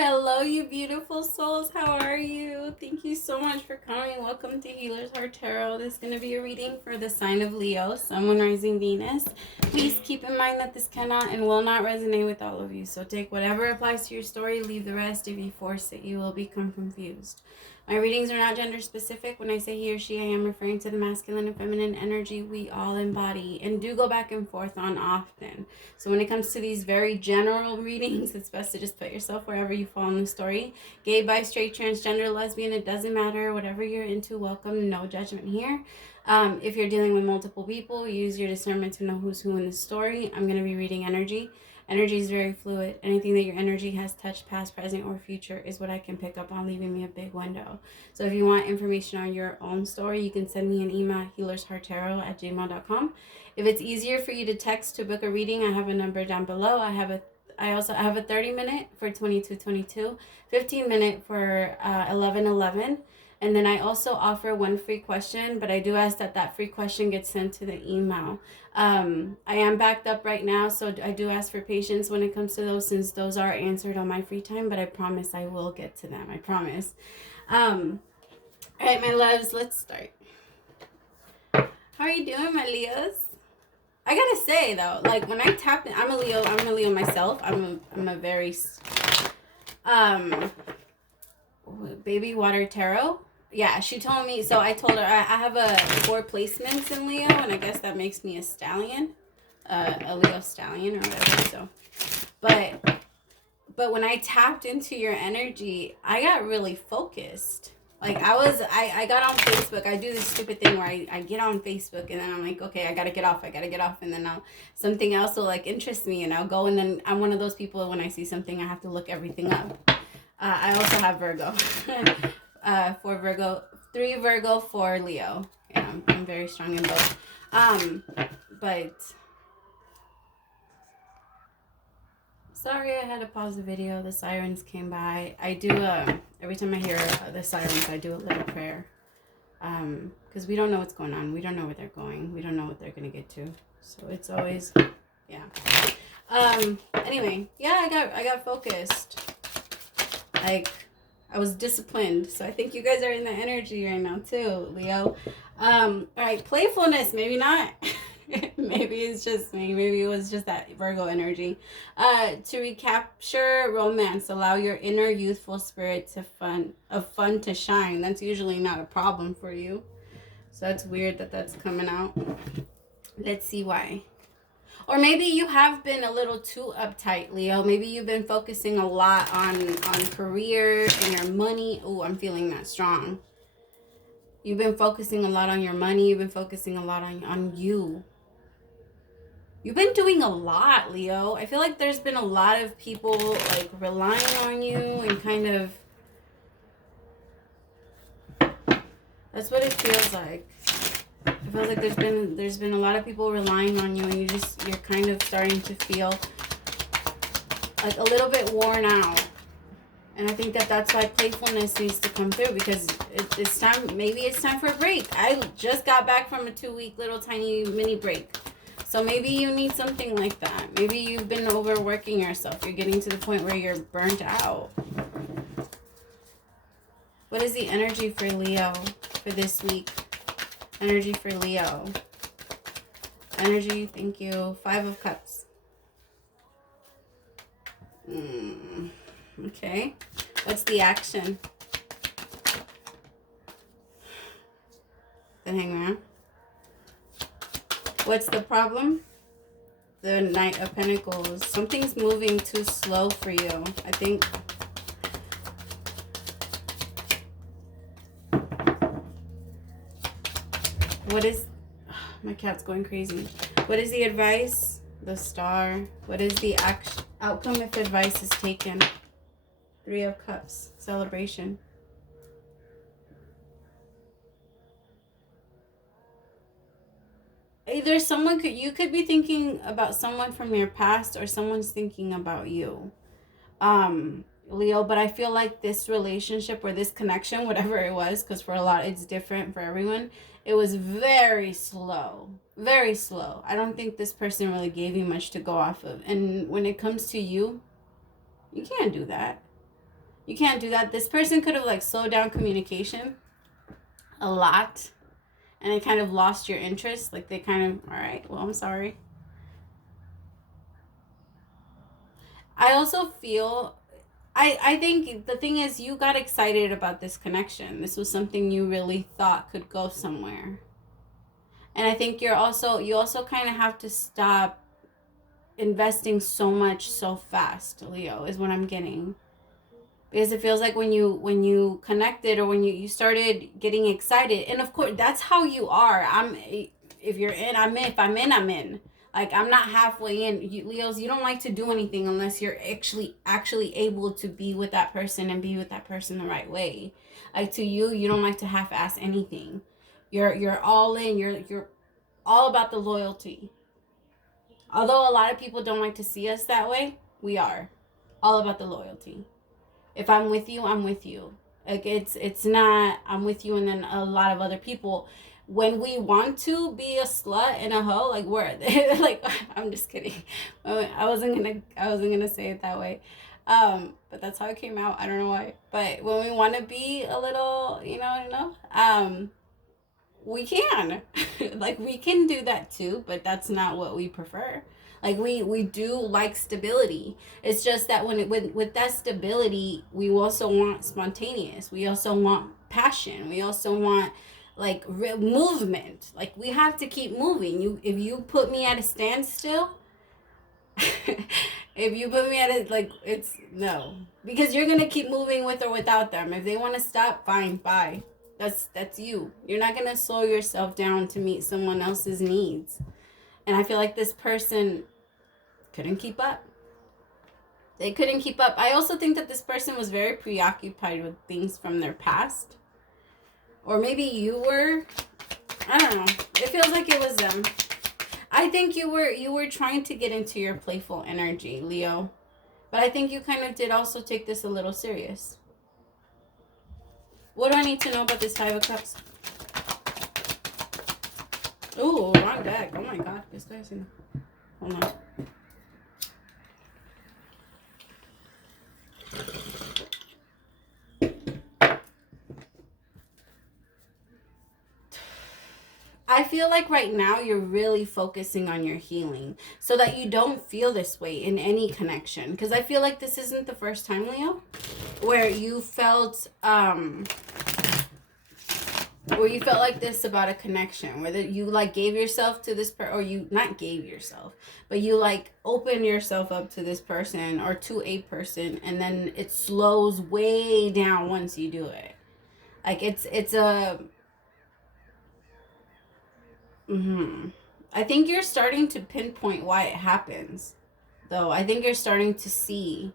Hello, you beautiful souls. How are you? Thank you so much for coming. Welcome to Healer's Heart Tarot. This is going to be a reading for the sign of Leo, Sun, Moon, Rising, Venus. Please keep in mind that this cannot and will not resonate with all of you. So take whatever applies to your story, leave the rest. If you force it, you will become confused. My readings are not gender specific. When I say he or she, I am referring to the masculine and feminine energy we all embody and do go back and forth on often. So when it comes to these very general readings, it's best to just put yourself wherever you fall in the story. Gay, bi, straight, transgender, lesbian, it doesn't matter. Whatever you're into, welcome. No judgment here. If you're dealing with multiple people, use your discernment to know who's who in the story. I'm going to be reading energy. Energy is very fluid. Anything that your energy has touched, past, present, or future, is what I can pick up on, leaving me a big window. So if you want information on your own story, you can send me an email at healershearttarot@gmail.com. If it's easier for you to text to book a reading, I have a number down below. I also have a 30-minute for 2222, 15-minute for 1111. And then I also offer one free question, but I do ask that free question gets sent to the email. I am backed up right now, so I do ask for patience when it comes to those, since those are answered on my free time, but I promise I will get to them. I promise. All right, my loves, let's start. How are you doing, my Leos? I gotta say though, like when I tap in, I'm a Leo myself. I'm a very baby water tarot. Yeah, she told me, so I told her I have 4 placements in Leo, and I guess that makes me a stallion, a Leo stallion or whatever. So, but when I tapped into your energy, I got really focused. Like I got on Facebook. I do this stupid thing where I get on Facebook and then I'm like, okay, I gotta get off. And then something else will like interest me and I'll go, and then I'm one of those people when I see something, I have to look everything up. I also have Virgo. 4 Virgo, 3 Virgo, 4 Leo. Yeah, I'm very strong in both. But sorry I had to pause the video. The sirens came by. I do every time I hear the sirens, I do a little prayer. Because we don't know what's going on. We don't know where they're going. We don't know what they're gonna get to. So it's always, yeah. Anyway, yeah, I got focused. Like, I was disciplined. So I think you guys are in the energy right now too, Leo. All right, playfulness, maybe not. Maybe it's just me. Maybe it was just that Virgo energy. To recapture romance, allow your inner youthful spirit of fun to shine. That's usually not a problem for you. So that's weird that that's coming out. Let's see why. Or maybe you have been a little too uptight, Leo. Maybe you've been focusing a lot on career and your money. Oh, I'm feeling that strong. You've been focusing a lot on your money. You've been focusing a lot on you. You've been doing a lot, Leo. I feel like there's been a lot of people like relying on you and kind of... That's what it feels like. It feels like there's been a lot of people relying on you, and you're kind of starting to feel like a little bit worn out. And I think that's why playfulness needs to come through, because it's time. Maybe it's time for a break. I just got back from a 2-week little tiny mini break. So maybe you need something like that. Maybe you've been overworking yourself. You're getting to the point where you're burnt out. What is the energy for Leo for this week? Energy for Leo. Energy, thank you. 5 of Cups. Okay. What's the action? The Hangman. What's the problem? The Knight of Pentacles. Something's moving too slow for you, I think. What is... Oh, my cat's going crazy. What is the advice? The Star. What is the outcome if advice is taken? 3 of Cups. Celebration. Either you could be thinking about someone from your past, or someone's thinking about you. Leo, but I feel like this relationship or this connection, whatever it was, because for a lot it's different for everyone, it was very slow. Very slow. I don't think this person really gave you much to go off of. And when it comes to you, you can't do that. You can't do that. This person could have like slowed down communication a lot, and they kind of lost your interest. Like they kind of, all right, well, I'm sorry. I also feel, I think the thing is, you got excited about this connection. This was something you really thought could go somewhere. And I think you also kind of have to stop investing so much so fast, Leo, is what I'm getting. Because it feels like when you connected, or when you started getting excited, and of course that's how you are. If you're in, I'm in. If I'm in, I'm in. Like, I'm not halfway in. Leos, you don't like to do anything unless you're actually able to be with that person, and be with that person the right way. Like, to you don't like to half-ass anything. You're all in. You're all about the loyalty. Although a lot of people don't like to see us that way, we are all about the loyalty. If I'm with you, I'm with you. Like, it's not I'm with you and then a lot of other people. When we want to be a slut and a hoe, like, we're like, I'm just kidding. I wasn't gonna say it that way. But that's how it came out. I don't know why. But when we want to be a little, we can. Like, we can do that too, but that's not what we prefer. Like, we do like stability. It's just that with that stability, we also want spontaneous. We also want passion. We also want like movement. Like, we have to keep moving. If you put me at a standstill, if you put me at it, like, it's no, because you're gonna keep moving with or without them. If they want to stop, fine, bye. That's you. You're not gonna slow yourself down to meet someone else's needs. And I feel like this person couldn't keep up. They couldn't keep up. I also think that this person was very preoccupied with things from their past. Or maybe you were. I don't know. It feels like it was them. I think you were trying to get into your playful energy, Leo. But I think you kind of did also take this a little serious. What do I need to know about this Five of Cups? Ooh, wrong deck. Oh my god. This guy's in. Hold on. I feel like right now you're really focusing on your healing so that you don't feel this way in any connection. Because I feel like this isn't the first time, Leo, where you felt like this about a connection, where you like gave yourself to this person, or you not gave yourself, but you like open yourself up to this person or to a person, and then it slows way down once you do it. Like, it's a I think you're starting to pinpoint why it happens, though. I think you're starting to see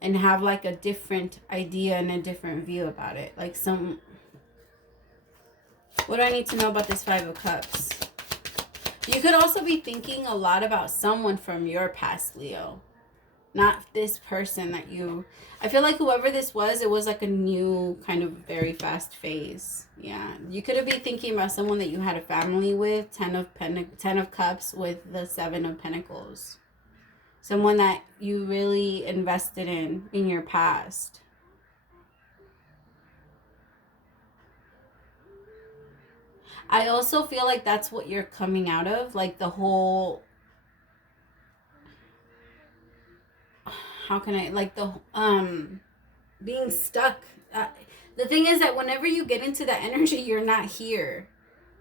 and have like a different idea and a different view about it. Like, what do I need to know about this Five of Cups? You could also be thinking a lot about someone from your past, Leo. Not this person that you... I feel like whoever this was, it was like a new kind of very fast phase. Yeah. You could be thinking about someone that you had a family with. Ten of Cups with the Seven of Pentacles. Someone that you really invested in your past. I also feel like that's what you're coming out of. Like, the whole... How can I... Like, the... being stuck. The thing is that whenever you get into that energy, you're not here.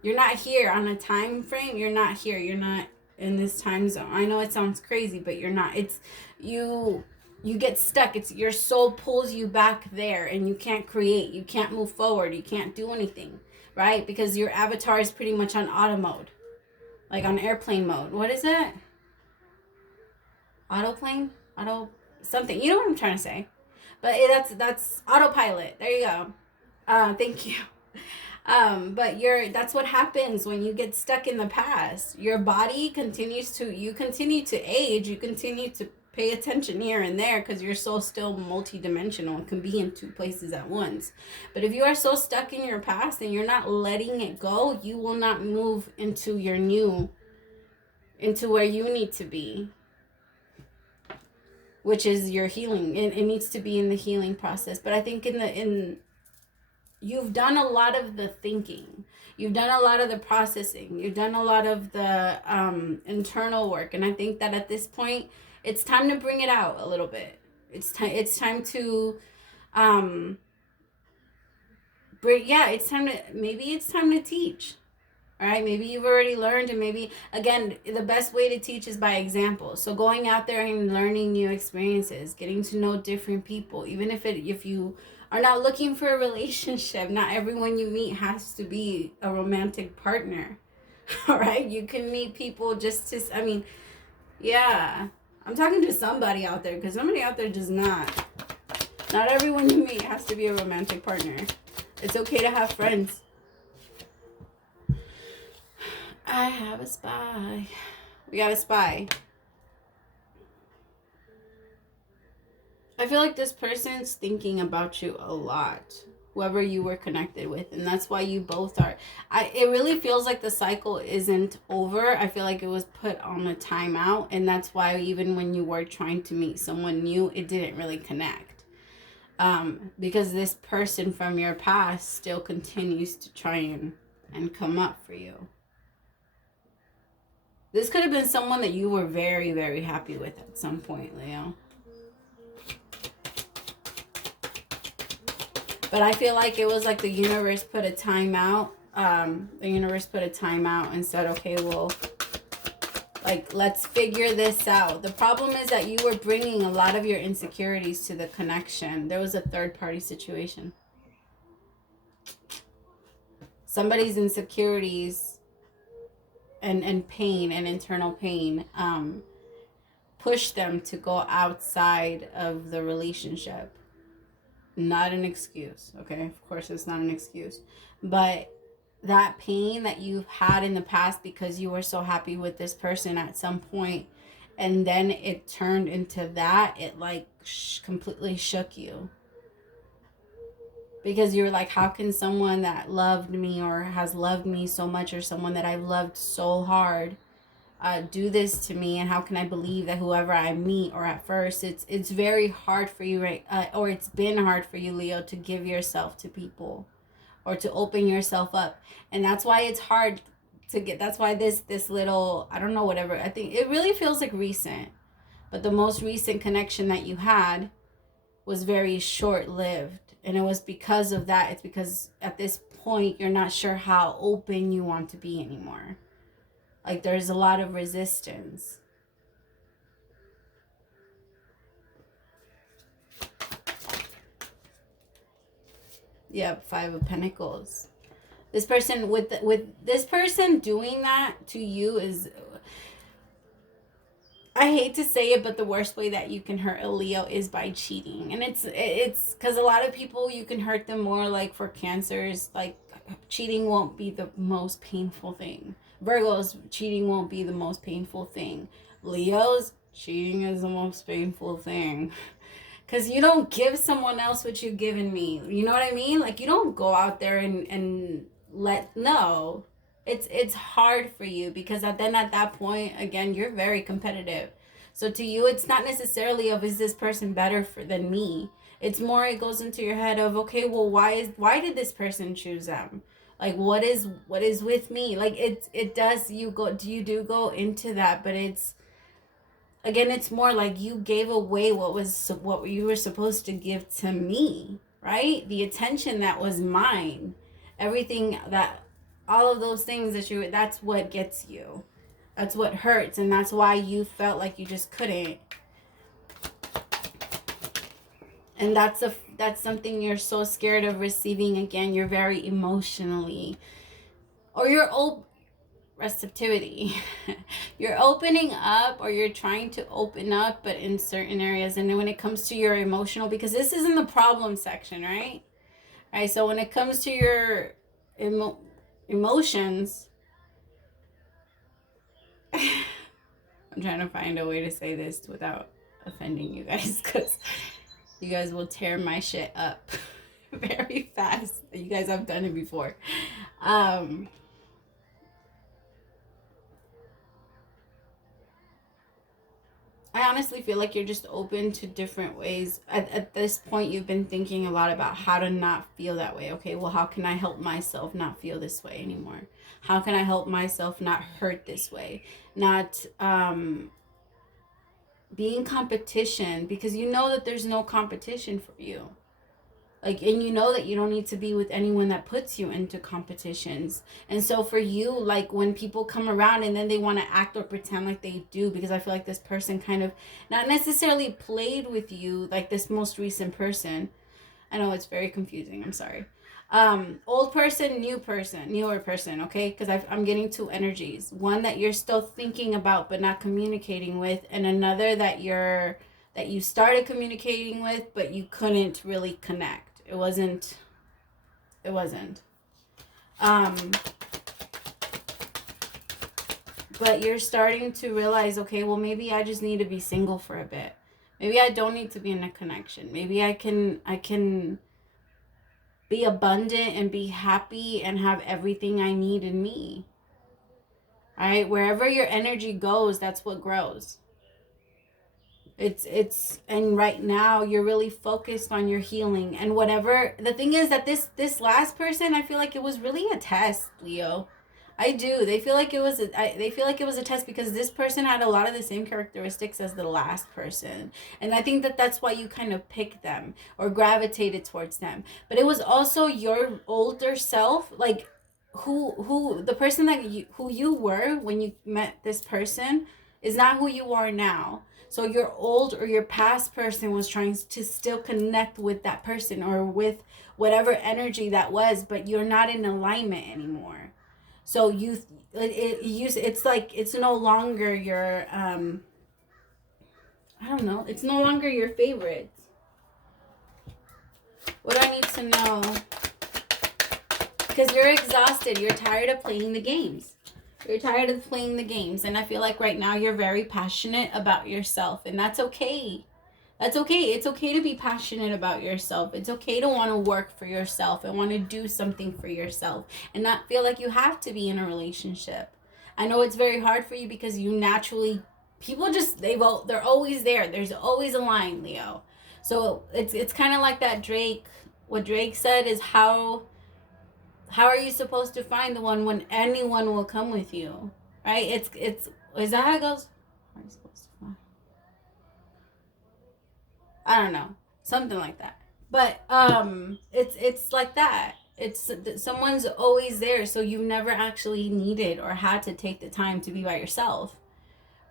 You're not here on a time frame. You're not here. You're not in this time zone. I know it sounds crazy, but you're not. It's... You get stuck. It's your soul pulls you back there, and you can't create. You can't move forward. You can't do anything. Right? Because your avatar is pretty much on auto mode. Like on airplane mode. What is that? Autoplane? Auto something. You know what I'm trying to say. But that's autopilot. There you go. Thank you. But that's what happens when you get stuck in the past. Your body continues to, you continue to age. You continue to pay attention here and there because your soul's still multidimensional and can be in two places at once. But if you are so stuck in your past and you're not letting it go, you will not move into your new, into where you need to be. which is your healing. It needs to be in the healing process. But I think you've done a lot of the thinking. You've done a lot of the processing. You've done a lot of the internal work. And I think that at this point, it's time to bring it out a little bit. It's time to it's time to teach. All right, maybe you've already learned, and maybe, again, the best way to teach is by example. So going out there and learning new experiences, getting to know different people, even if you are not looking for a relationship, not everyone you meet has to be a romantic partner. All right, you can meet people just to, yeah, I'm talking to somebody out there, because somebody out there does not everyone you meet has to be a romantic partner. It's okay to have friends. I have a spy. We got a spy. I feel like this person's thinking about you a lot, whoever you were connected with, and that's why you both are. It really feels like the cycle isn't over. I feel like it was put on a timeout, and that's why even when you were trying to meet someone new, it didn't really connect. Because this person from your past still continues to try and come up for you. This could have been someone that you were very, very happy with at some point, Leo. But I feel like it was like the universe put a timeout. The universe put a timeout and said, okay, well, let's figure this out. The problem is that you were bringing a lot of your insecurities to the connection. There was a third-party situation. Somebody's insecurities and pain and internal pain push them to go outside of the relationship. Not an excuse, okay? Of course, it's not an excuse. But that pain that you've had in the past because you were so happy with this person at some point, and then it turned into that, it completely shook you. Because you're like, how can someone that loved me or has loved me so much, or someone that I've loved so hard, do this to me? And how can I believe that whoever I meet, or at first, it's very hard for you, right? Or it's been hard for you, Leo, to give yourself to people or to open yourself up. And that's why it's hard to get, that's why this little, I don't know, whatever, I think it really feels like recent. But the most recent connection that you had was very short-lived. And it was because of that. It's because at this point, you're not sure how open you want to be anymore. Like, there's a lot of resistance. Yep, 5 of Pentacles. This person, with this person doing that to you is, I hate to say it, but the worst way that you can hurt a Leo is by cheating. And it's because a lot of people, you can hurt them more. Like for Cancers, like cheating won't be the most painful thing. Virgos, cheating won't be the most painful thing. Leos, cheating is the most painful thing. Because you don't give someone else what you've given me. You know what I mean? Like, you don't go out there and no. It's hard for you, because then at that point, again, you're very competitive. So to you, it's not necessarily of, is this person better than me? It's more, it goes into your head of, okay, well, why did this person choose them? Like, what is with me? Like, you do go into that, but it's, again, it's more like you gave away what you were supposed to give to me, right? The attention that was mine, everything that, all of those things that's what gets you. That's what hurts, and that's why you felt like you just couldn't. And that's something you're so scared of receiving again. You're very emotionally, or receptivity. You're opening up, or you're trying to open up, but in certain areas. And then when it comes to your emotional, because this is in the problem section, right? All right, so when it comes to your emotions, I'm trying to find a way to say this without offending you guys, because you guys will tear my shit up very fast. You guys have done it before. I honestly feel like you're just open to different ways. At this point, you've been thinking a lot about how to not feel that way. Okay, well, how can I help myself not feel this way anymore? How can I help myself not hurt this way? Not be in competition, because you know that there's no competition for you. Like, and you know that you don't need to be with anyone that puts you into competitions. And so for you, like, when people come around and then they want to act or pretend like they do, because I feel like this person kind of not necessarily played with you, like this most recent person. I know it's very confusing, I'm sorry. Old person, newer person, okay? Because I'm getting two energies. One that you're still thinking about but not communicating with, and another that you started communicating with but you couldn't really connect. It wasn't. But you're starting to realize, okay, well, maybe I just need to be single for a bit. Maybe I don't need to be in a connection. Maybe I can be abundant and be happy and have everything I need in me. All right? Wherever your energy goes, that's what grows. And right now you're really focused on your healing and whatever. The thing is that this last person, I feel like it was really a test, Leo. I do. They feel like it was a test, because this person had a lot of the same characteristics as the last person, and I think that that's why you kind of picked them or gravitated towards them. But it was also your older self, like who the person that who you were when you met this person is not who you are now. So your old or your past person was trying to still connect with that person or with whatever energy that was, but you're not in alignment anymore. So it's like it's no longer your I don't know, it's no longer your favorite. What I need to know, because you're exhausted, you're tired of playing the games. You're tired of playing the games, and I feel like right now you're very passionate about yourself, and that's okay. That's okay. It's okay to be passionate about yourself. It's okay to want to work for yourself and want to do something for yourself and not feel like you have to be in a relationship. I know it's very hard for you because you naturally, people just, they're always there. There's always a line, Leo. So it's kind of like that Drake, what Drake said is how are you supposed to find the one when anyone will come with you, right? Is that how it goes? How are you supposed to find? I don't know, something like that. But it's like that. It's someone's always there, so you never actually needed or had to take the time to be by yourself,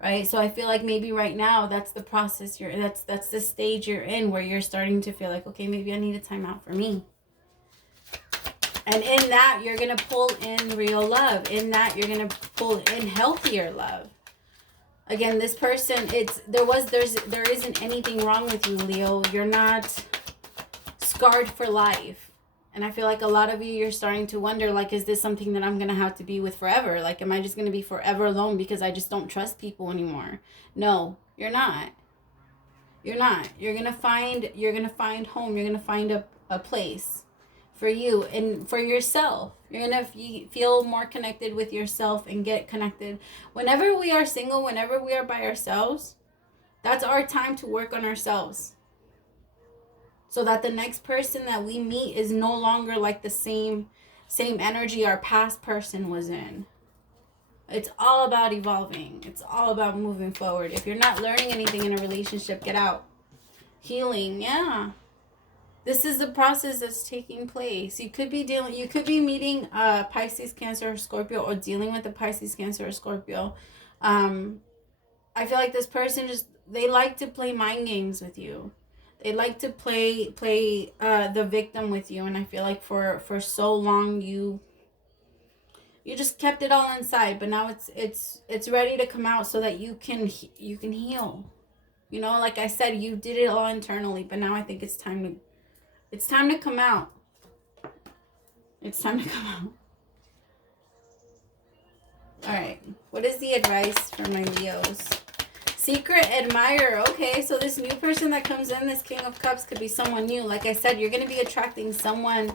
right? So I feel like maybe right now that's the process that's the stage you're in, where you're starting to feel like, okay, maybe I need a time out for me. And in that, you're going to pull in real love. In that, you're going to pull in healthier love. Again, this person, there isn't anything wrong with you, Leo. You're not scarred for life. And I feel like a lot of you, you're starting to wonder, like, is this something that I'm going to have to be with forever? Like, am I just going to be forever alone because I just don't trust people anymore? No, you're not. You're not. You're going to find home. You're going to find a place for you and for yourself. You're going to feel more connected with yourself and get connected. Whenever we are single, whenever we are by ourselves, that's our time to work on ourselves. So that the next person that we meet is no longer like the same energy our past person was in. It's all about evolving. It's all about moving forward. If you're not learning anything in a relationship, get out. Healing, yeah. This is the process that's taking place. You could be meeting Pisces, Cancer, or Scorpio, or dealing with a Pisces, Cancer, or Scorpio. I feel like this person they like to play mind games with you. They like to play the victim with you, and I feel like for so long you just kept it all inside, but now it's ready to come out so that you can heal. You know, like I said, you did it all internally, but now I think it's time to come out. It's time to come out. All right. What is the advice for my Leos? Secret admirer. Okay, so this new person that comes in, this King of Cups, could be someone new. Like I said, you're going to be attracting someone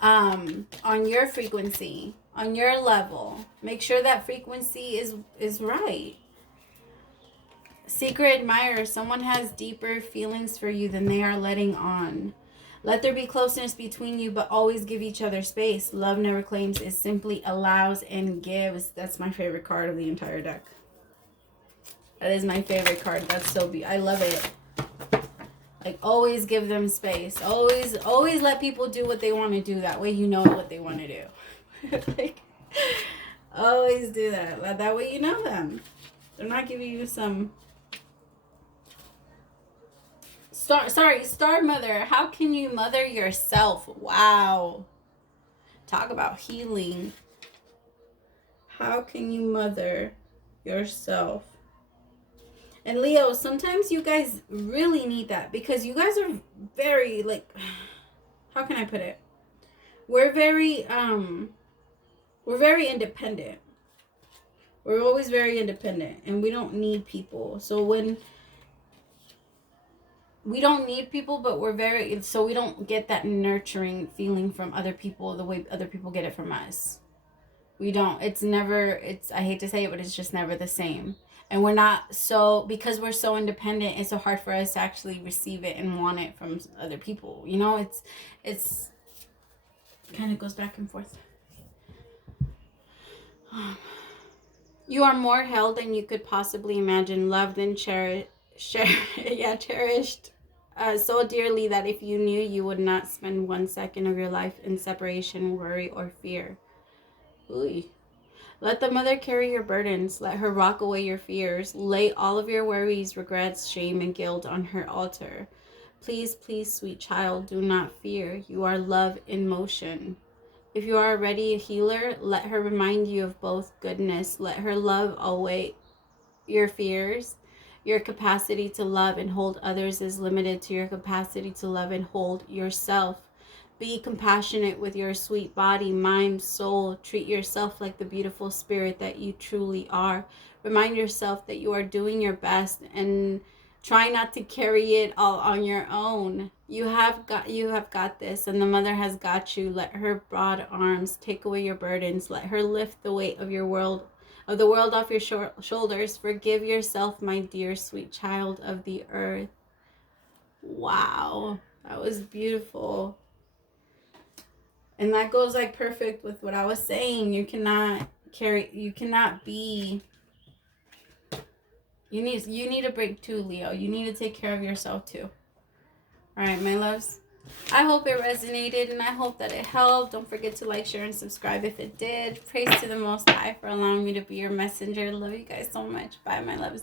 on your frequency, on your level. Make sure that frequency is right. Secret admirer. Someone has deeper feelings for you than they are letting on. Let there be closeness between you, but always give each other space. Love never claims, it simply allows and gives. That's my favorite card of the entire deck. That is my favorite card. That's so beautiful. I love it. Like, always give them space. Always let people do what they want to do. That way you know what they want to do. Like, always do that. That way you know them. They're not giving you some... Star Mother. How can you mother yourself? Wow. Talk about healing. How can you mother yourself? And Leo, sometimes you guys really need that, because you guys are very, like, how can I put it? We're very independent. We're always very independent, and we don't need people. So when we don't need people, but so we don't get that nurturing feeling from other people the way other people get it from us. We don't. I hate to say it, but it's just never the same. And we're not because we're so independent, it's so hard for us to actually receive it and want it from other people. You know, it's kind of goes back and forth. You are more held than you could possibly imagine, loved and cherished so dearly that if you knew, you would not spend 1 second of your life in separation, worry, or fear. Ooh. Let the mother carry your burdens. Let her rock away your fears. Lay all of your worries, regrets, shame, and guilt on her altar. Please, please, sweet child, do not fear. You are love in motion. If you are already a healer, let her remind you of both goodness. Let her love away your fears. Your capacity to love and hold others is limited to your capacity to love and hold yourself. Be compassionate with your sweet body, mind, soul. Treat yourself like the beautiful spirit that you truly are. Remind yourself that you are doing your best and try not to carry it all on your own. You have got this, and the mother has got you. Let her broad arms take away your burdens. Let her lift the weight of the world off your shoulders. Forgive yourself, my dear sweet child of the earth. Wow, that was beautiful. And that goes like perfect with what I was saying. You need a break too, Leo. You need to take care of yourself too. All right, my loves. I hope it resonated, and I hope that it helped. Don't forget to like, share, and subscribe if it did. Praise to the Most High for allowing me to be your messenger. Love you guys so much. Bye, my loves.